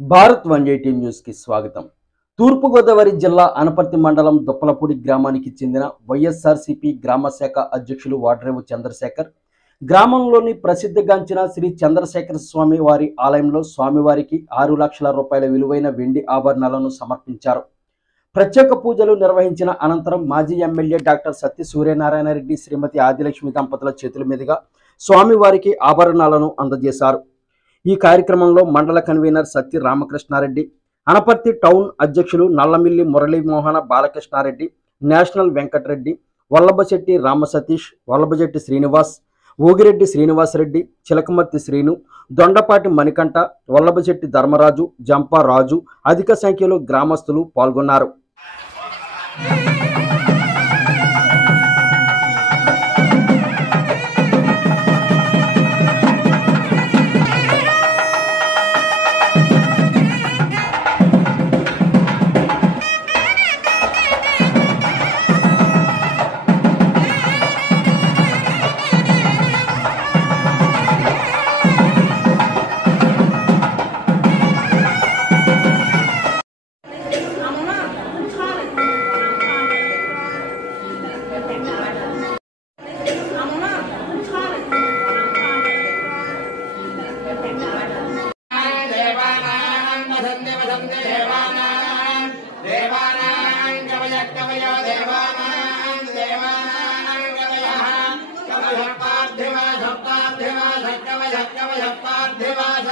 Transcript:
Bharat 180 news కి స్వాగతం. తూర్పుగోదావరి జిల్లా అనపర్తి మండలం దుప్పలపూడి గ్రామానికి చెందిన వైఎస్ఆర్సీపీ గ్రామ శాఖ అధ్యక్షులు వాడ్రేవు చంద్రశేఖర్ గ్రామంలోని ప్రసిద్ధిగాంచిన శ్రీ చంద్రశేఖర స్వామి వారి ఆలయంలో స్వామివారికి 6 లక్షల రూపాయల విలువైన వెండి ఆభరణాలను సమర్పించారు. ప్రత్యేక పూజలు నిర్వహించిన అనంతరం మాజీ ఎమ్మెల్యే డాక్టర్ సత్య సూర్యనారాయణ రెడ్డి శ్రీమతి ఆదిలక్ష్మి దంపతుల చేతుల మీదుగా స్వామివారికి ఆభరణాలను అందజేశారు. ఈ కార్యక్రమంలో మండల కన్వీనర్ సత్య రామకృష్ణారెడ్డి, అనపర్తి టౌన్ అధ్యక్షులు నల్లమిల్లి మురళీమోహన బాలకృష్ణారెడ్డి, నేషనల్ వెంకటరెడ్డి, వల్లభశెట్టి రామసతీష్, వల్లభశెట్టి శ్రీనివాస్, ఓగిరెడ్డి శ్రీనివాసరెడ్డి, చిలకమర్తి శ్రీను, దొండపాటి మణికంఠ, వల్లభశెట్టి ధర్మరాజు, జంపా రాజు అధిక సంఖ్యలో గ్రామస్తులు పాల్గొన్నారు. పార్థివాస